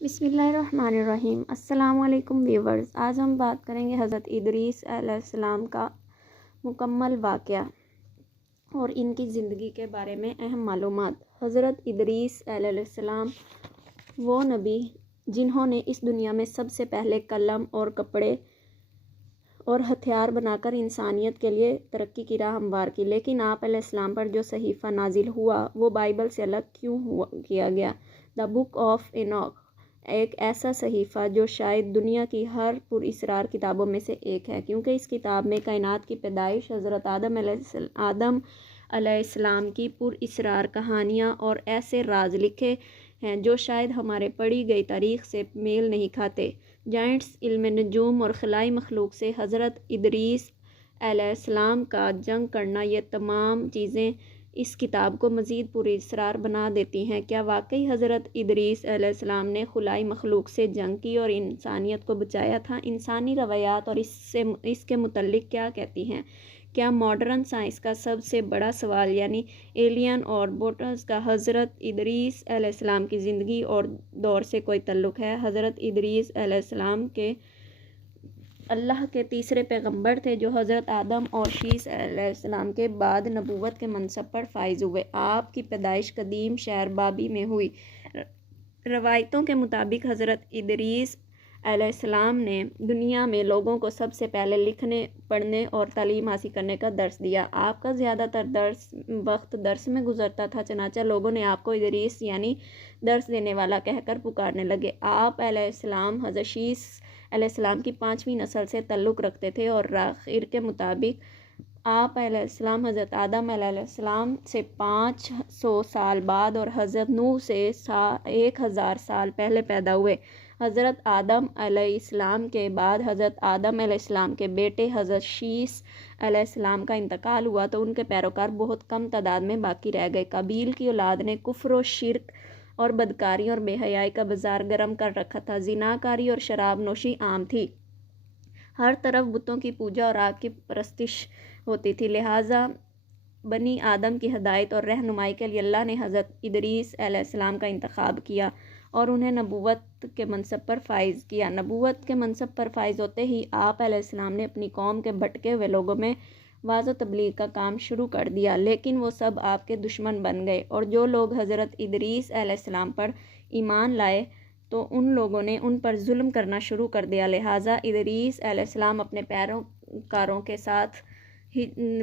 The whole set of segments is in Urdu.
بسم اللہ الرحمن الرحیم۔ السلام علیکم ویورز، آج ہم بات کریں گے حضرت ادریس علیہ السلام کا مکمل واقعہ اور ان کی زندگی کے بارے میں اہم معلومات۔ حضرت ادریس علیہ السلام وہ نبی جنہوں نے اس دنیا میں سب سے پہلے قلم اور کپڑے اور ہتھیار بنا کر انسانیت کے لیے ترقی کی راہ ہموار کی، لیکن آپ علیہ السلام پر جو صحیفہ نازل ہوا وہ بائبل سے الگ کیوں کیا گیا؟ دا بک آف اینوک، ایک ایسا صحیفہ جو شاید دنیا کی ہر پر اسرار کتابوں میں سے ایک ہے، کیونکہ اس کتاب میں کائنات کی پیدائش، حضرت آدم علیہ السلام کی پر اسرار کہانیاں اور ایسے راز لکھے ہیں جو شاید ہمارے پڑھی گئی تاریخ سے میل نہیں کھاتے۔ جائنٹس، علم نجوم اور خلائی مخلوق سے حضرت ادریس علیہ السلام کا جنگ کرنا، یہ تمام چیزیں اس کتاب کو مزید پر اسرار بنا دیتی ہیں۔ کیا واقعی حضرت ادریس علیہ السلام نے خلائی مخلوق سے جنگ کی اور انسانیت کو بچایا تھا؟ انسانی روایات اور اس کے متعلق کیا کہتی ہیں؟ کیا ماڈرن سائنس کا سب سے بڑا سوال یعنی ایلین اور بوٹس کا حضرت ادریس علیہ السلام کی زندگی اور دور سے کوئی تعلق ہے؟ حضرت ادریس علیہ السلام کے اللہ کے تیسرے پیغمبر تھے جو حضرت آدم اور شیس علیہ السلام کے بعد نبوت کے منصب پر فائز ہوئے۔ آپ کی پیدائش قدیم شہر بابی میں ہوئی۔ روایتوں کے مطابق حضرت ادریس علیہ السلام نے دنیا میں لوگوں کو سب سے پہلے لکھنے، پڑھنے اور تعلیم حاصل کرنے کا درس دیا۔ آپ کا زیادہ تر وقت درس میں گزرتا تھا، چنانچہ لوگوں نے آپ کو ادریس یعنی درس دینے والا کہہ کر پکارنے لگے۔ آپ علیہ السلام حضرت شیس علیہ السلام کی 5ویں نسل سے تعلق رکھتے تھے اور راخر کے مطابق آپ علیہ السلام حضرت آدم علیہ السلام سے 500 سال بعد اور حضرت نوح سے 1000 سال پہلے پیدا ہوئے۔ حضرت آدم علیہ السلام کے بعد حضرت آدم علیہ السلام کے بیٹے حضرت شیس علیہ السلام کا انتقال ہوا تو ان کے پیروکار بہت کم تعداد میں باقی رہ گئے۔ قابیل کی اولاد نے کفر و شرک اور بدکاری اور بے حیائی کا بازار گرم کر رکھا تھا۔ زنا کاری اور شراب نوشی عام تھی۔ ہر طرف بتوں کی پوجا اور آگ کی پرستش ہوتی تھی، لہٰذا بنی آدم کی ہدایت اور رہنمائی کے لیے اللہ نے حضرت ادریس علیہ السلام کا انتخاب کیا اور انہیں نبوت کے منصب پر فائز کیا۔ نبوت کے منصب پر فائز ہوتے ہی آپ علیہ السلام نے اپنی قوم کے بھٹکے ہوئے لوگوں میں واعظ و تبلیغ کا کام شروع کر دیا، لیکن وہ سب آپ کے دشمن بن گئے اور جو لوگ حضرت ادریس علیہ السلام پر ایمان لائے تو ان لوگوں نے ان پر ظلم کرنا شروع کر دیا، لہٰذا ادریس علیہ السلام اپنے پیروکاروں کے ساتھ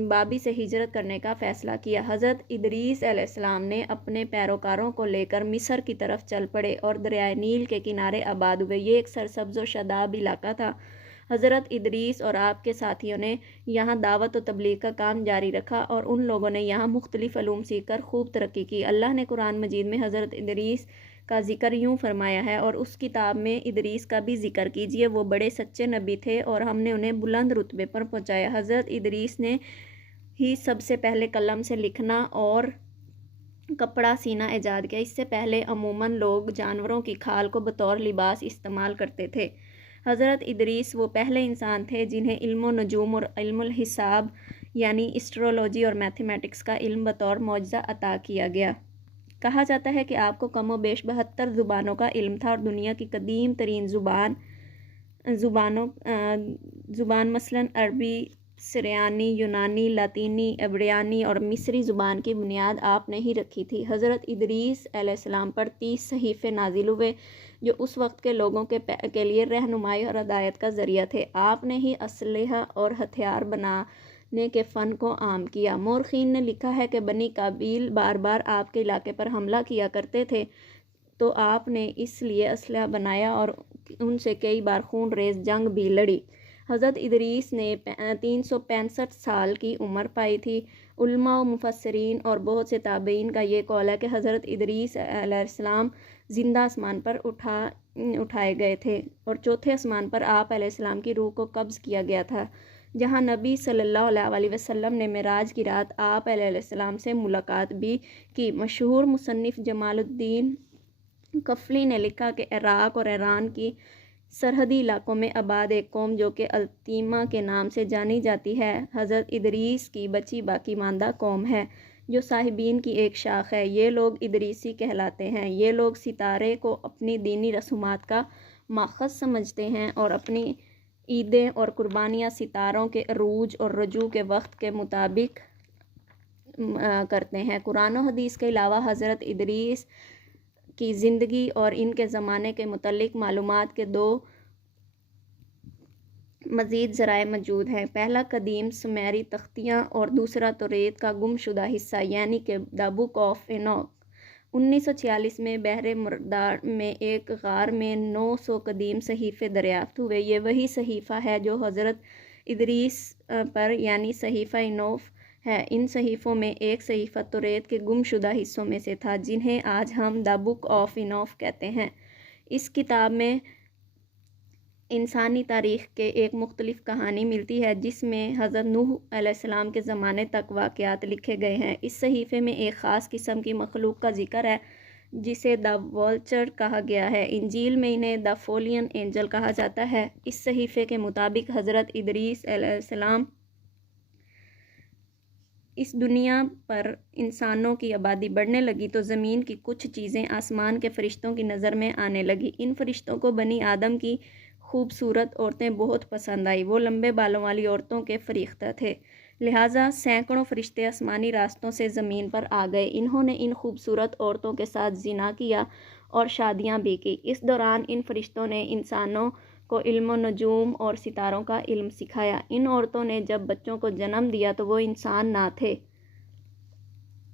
بابی سے ہجرت کرنے کا فیصلہ کیا۔ حضرت ادریس علیہ السلام نے اپنے پیروکاروں کو لے کر مصر کی طرف چل پڑے اور دریائے نیل کے کنارے آباد ہوئے۔ یہ ایک سرسبز و شاداب علاقہ تھا۔ حضرت ادریس اور آپ کے ساتھیوں نے یہاں دعوت و تبلیغ کا کام جاری رکھا اور ان لوگوں نے یہاں مختلف علوم سیکھ کر خوب ترقی کی۔ اللہ نے قرآن مجید میں حضرت ادریس کا ذکر یوں فرمایا ہے، اور اس کتاب میں ادریس کا بھی ذکر کیجیے، وہ بڑے سچے نبی تھے اور ہم نے انہیں بلند رتبے پر پہنچایا۔ حضرت ادریس نے ہی سب سے پہلے قلم سے لکھنا اور کپڑا سینا ایجاد کیا۔ اس سے پہلے عموماً لوگ جانوروں کی کھال کو بطور لباس استعمال کرتے تھے۔ حضرت ادریس وہ پہلے انسان تھے جنہیں علم و نجوم اور علم الحساب یعنی اسٹرولوجی اور میتھمیٹکس کا علم بطور معجزہ عطا کیا گیا۔ کہا جاتا ہے کہ آپ کو کم و بیش 72 زبانوں کا علم تھا اور دنیا کی قدیم ترین زبان مثلاً عربی، سریانی، یونانی، لاطینی، عبرانی اور مصری زبان کی بنیاد آپ نے ہی رکھی تھی۔ حضرت ادریس علیہ السلام پر 30 صحیفے نازل ہوئے جو اس وقت کے لوگوں کے لیے رہنمائی اور ہدایت کا ذریعہ تھے۔ آپ نے ہی اسلحہ اور ہتھیار بنانے کے فن کو عام کیا۔ مورخین نے لکھا ہے کہ بنی قابیل بار بار آپ کے علاقے پر حملہ کیا کرتے تھے تو آپ نے اس لیے اسلحہ بنایا اور ان سے کئی بار خون ریز جنگ بھی لڑی۔ حضرت ادریس نے 365 سال کی عمر پائی تھی۔ علماء و مفسرین اور بہت سے تابعین کا یہ قول ہے کہ حضرت ادریس علیہ السلام زندہ آسمان پر اٹھائے گئے تھے اور چوتھے آسمان پر آپ علیہ السلام کی روح کو قبض کیا گیا تھا، جہاں نبی صلی اللہ علیہ وسلم نے معراج کی رات آپ علیہ السلام سے ملاقات بھی کی۔ مشہور مصنف جمال الدین کفلی نے لکھا کہ عراق اور ایران کی سرحدی علاقوں میں آباد ایک قوم جو کہ التیما کے نام سے جانی جاتی ہے، حضرت ادریس کی بچی باقی ماندہ قوم ہے۔ جو صاحبین کی ایک شاخ ہے۔ یہ لوگ ادریسی کہلاتے ہیں۔ یہ لوگ ستارے کو اپنی دینی رسومات کا ماخذ سمجھتے ہیں اور اپنی عیدیں اور قربانیاں ستاروں کے عروج اور رجوع کے وقت کے مطابق کرتے ہیں۔ قرآن و حدیث کے علاوہ حضرت ادریس کی زندگی اور ان کے زمانے کے متعلق معلومات کے دو مزید ذرائع موجود ہیں۔ پہلا قدیم سومیری تختیاں اور دوسرا توریت کا گم شدہ حصہ یعنی کہ دا بک آف اینوک۔ 1946 میں بحر مردار میں ایک غار میں 900 قدیم صحیفے دریافت ہوئے۔ یہ وہی صحیفہ ہے جو حضرت ادریس پر یعنی صحیفہ اینوف ہے۔ ان صحیفوں میں ایک صحیفہ توریت کے گم شدہ حصوں میں سے تھا جنہیں آج ہم دا بک آف اینوف کہتے ہیں۔ اس کتاب میں انسانی تاریخ کے ایک مختلف کہانی ملتی ہے جس میں حضرت نوح علیہ السلام کے زمانے تک واقعات لکھے گئے ہیں۔ اس صحیفے میں ایک خاص قسم کی مخلوق کا ذکر ہے جسے دا والچر کہا گیا ہے۔ انجیل میں انہیں دا فولین اینجل کہا جاتا ہے۔ اس صحیفے کے مطابق حضرت ادریس علیہ السلام اس دنیا پر انسانوں کی آبادی بڑھنے لگی تو زمین کی کچھ چیزیں آسمان کے فرشتوں کی نظر میں آنے لگی۔ ان فرشتوں کو بنی آدم کی خوبصورت عورتیں بہت پسند آئی۔ وہ لمبے بالوں والی عورتوں کے فریختہ تھے، لہٰذا سینکڑوں فرشتے آسمانی راستوں سے زمین پر آ گئے۔ انہوں نے ان خوبصورت عورتوں کے ساتھ زنا کیا اور شادیاں بھی کی۔ اس دوران ان فرشتوں نے انسانوں کو علم و نجوم اور ستاروں کا علم سکھایا۔ ان عورتوں نے جب بچوں کو جنم دیا تو وہ انسان نہ تھے،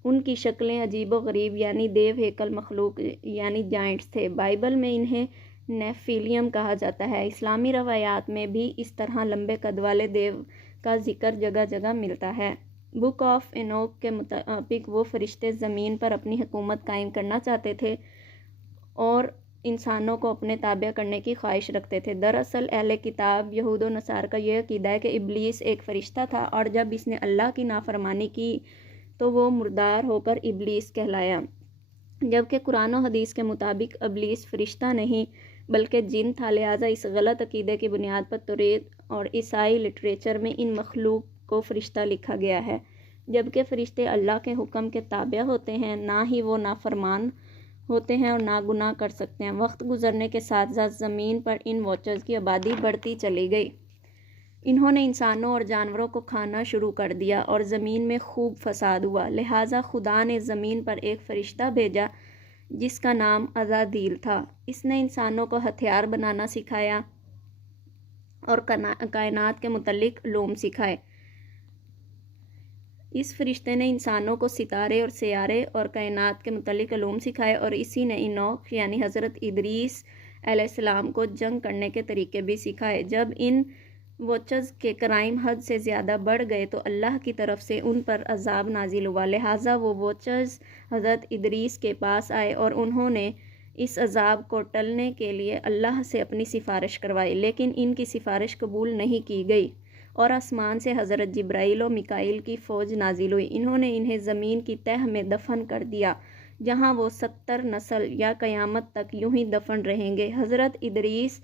ان کی شکلیں عجیب و غریب یعنی دیو ہیکل مخلوق یعنی جائنٹس تھے۔ بائبل میں انہیں نیفیلیم کہا جاتا ہے۔ اسلامی روایات میں بھی اس طرح لمبے قد والے دیو کا ذکر جگہ جگہ ملتا ہے۔ بک آف اینوک کے مطابق وہ فرشتے زمین پر اپنی حکومت قائم کرنا چاہتے تھے اور انسانوں کو اپنے تابع کرنے کی خواہش رکھتے تھے۔ دراصل اہل کتاب یہود و نصارہ کا یہ عقیدہ ہے کہ ابلیس ایک فرشتہ تھا اور جب اس نے اللہ کی نافرمانی کی تو وہ مردار ہو کر ابلیس کہلایا، جبکہ قرآن و حدیث کے مطابق ابلیس فرشتہ نہیں بلکہ جن تھا۔ لہٰذا اس غلط عقیدے کی بنیاد پر توریت اور عیسائی لٹریچر میں ان مخلوق کو فرشتہ لکھا گیا ہے، جبکہ فرشتے اللہ کے حکم کے تابع ہوتے ہیں، نہ ہی وہ نافرمان ہوتے ہیں اور نہ گناہ کر سکتے ہیں۔ وقت گزرنے کے ساتھ ساتھ زمین پر ان واچرز کی آبادی بڑھتی چلی گئی۔ انہوں نے انسانوں اور جانوروں کو کھانا شروع کر دیا اور زمین میں خوب فساد ہوا۔ لہٰذا خدا نے زمین پر ایک فرشتہ بھیجا جس کا نام عزازیل تھا۔ اس نے انسانوں کو ہتھیار بنانا سکھایا اور کائنات کے متعلق علوم سکھائے۔ اس فرشتے نے انسانوں کو ستارے اور سیارے اور کائنات کے متعلق علوم سکھائے اور اسی نے اینوک یعنی حضرت ادریس علیہ السلام کو جنگ کرنے کے طریقے بھی سکھائے۔ جب ان واچرز کے کرائم حد سے زیادہ بڑھ گئے تو اللہ کی طرف سے ان پر عذاب نازل ہوا، لہٰذا وہ واچرز حضرت ادریس کے پاس آئے اور انہوں نے اس عذاب کو ٹلنے کے لیے اللہ سے اپنی سفارش کروائی، لیکن ان کی سفارش قبول نہیں کی گئی اور آسمان سے حضرت جبرائیل و میکائیل کی فوج نازل ہوئی۔ انہوں نے انہیں زمین کی تہہ میں دفن کر دیا جہاں وہ 70 نسل یا قیامت تک یوں ہی دفن رہیں گے۔ حضرت ادریس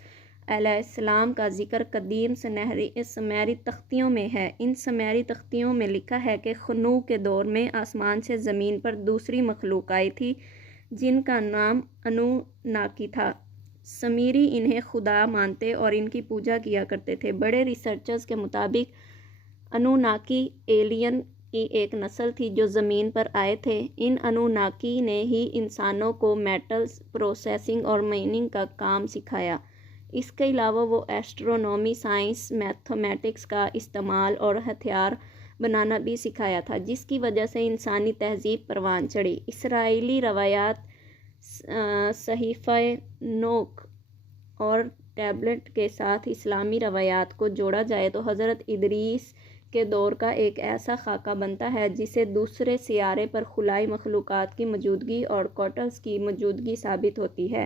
علیہ السلام کا ذکر قدیم سومیری تختیوں میں ہے۔ ان سومیری تختیوں میں لکھا ہے کہ خنوع کے دور میں آسمان سے زمین پر دوسری مخلوق آئی تھی جن کا نام انوناکی تھا۔ سمیری انہیں خدا مانتے اور ان کی پوجا کیا کرتے تھے۔ بڑے ریسرچرز کے مطابق انوناکی ایلین کی ایک نسل تھی جو زمین پر آئے تھے۔ ان انوناکی نے ہی انسانوں کو میٹلز پروسیسنگ اور مائننگ کا کام سکھایا۔ اس کے علاوہ وہ ایسٹرونومی، سائنس، میتھمیٹکس کا استعمال اور ہتھیار بنانا بھی سکھایا تھا، جس کی وجہ سے انسانی تہذیب پروان چڑھی۔ اسرائیلی روایات صحیفہ نوح اور ٹیبلٹ کے ساتھ اسلامی روایات کو جوڑا جائے تو حضرت ادریس کے دور کا ایک ایسا خاکہ بنتا ہے جسے دوسرے سیارے پر خلائی مخلوقات کی موجودگی اور کوٹلز کی موجودگی ثابت ہوتی ہے۔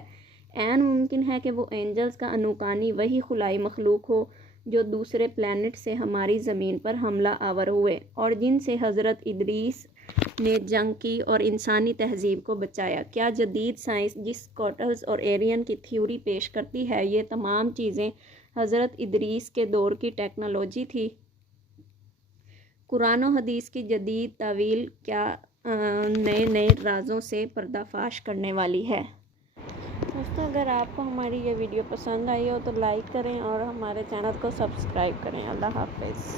عین ممکن ہے کہ وہ اینجلز کا انوکانی وہی خلائی مخلوق ہو جو دوسرے پلینٹ سے ہماری زمین پر حملہ آور ہوئے اور جن سے حضرت ادریس نے جنگ کی اور انسانی تہذیب کو بچایا۔ کیا جدید سائنس جس کوٹلز اور ایرین کی تھیوری پیش کرتی ہے یہ تمام چیزیں حضرت ادریس کے دور کی ٹیکنالوجی تھی؟ قرآن و حدیث کی جدید تاویل کیا نئے نئے رازوں سے پردہ فاش کرنے والی ہے۔ دوستوں اگر آپ کو ہماری یہ ویڈیو پسند آئی ہو تو لائک کریں اور ہمارے چینل کو سبسکرائب کریں۔ اللہ حافظ۔